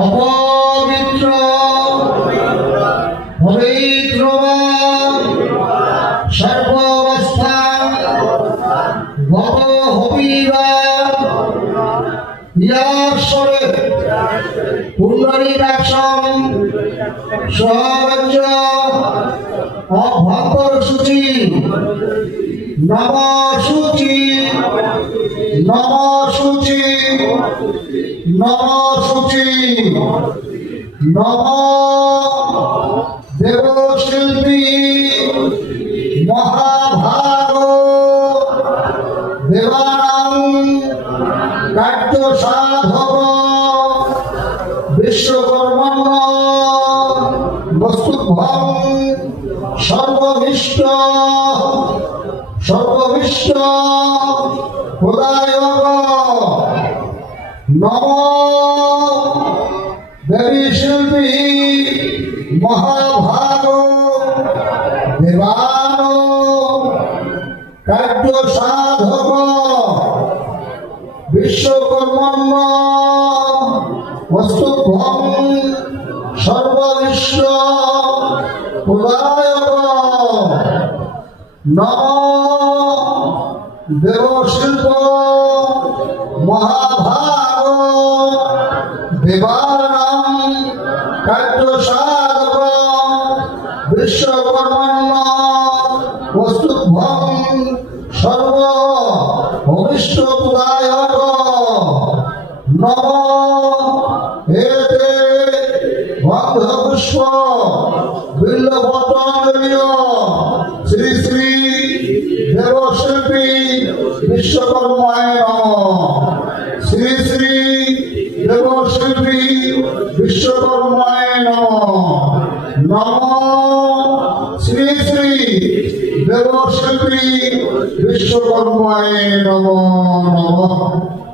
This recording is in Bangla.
অপবিত্র পবিত্র সর্বাবস্থা গত হবিবা ইয়াশ্বরে পুণ্ডরীকাক্ষং সহজ অভ্যন্তর সূচি নম সূচি নম সূচি নম সূচি নম দেবশিল্পী মহাভাগ দেবানাং কার্য সাধক বিশ্বকর্মণ্য বস্তুভং সর্ববিষ্ট সর্ববিষ্ট খোদায় নম দেবী শিল্পী মহাভাগ দেবান কার্য সাধক বিশ্বকর্মণ্য বস্তুভং সর্ববিশ্ব খোদায় নম দেবশিল্প মহাভাগ দেবানাং কার্য সাধক বিশ্বকর্মণ্য বস্তুভং সর্ব ভবিষ্য খোদায় নম এতে গন্ধপুষ্প বিল্বপত্রীয় শ্রী শ্রী দেবশিল্পী বিশ্বকর্মায় নমঃ শ্রী শ্রী দেবশিল্পী বিশ্বকর্মায় নমঃ নমঃ শ্রী শ্রী দেবশিল্পী বিশ্বকর্মায় নমঃ নমঃ।